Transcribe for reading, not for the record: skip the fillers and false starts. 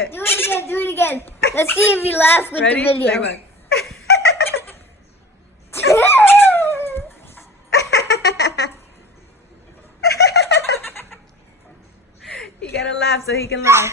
it. Do it again. Do it again. Let's see if he laughs with Ready? the video. Say look. You gotta laugh so he can laugh.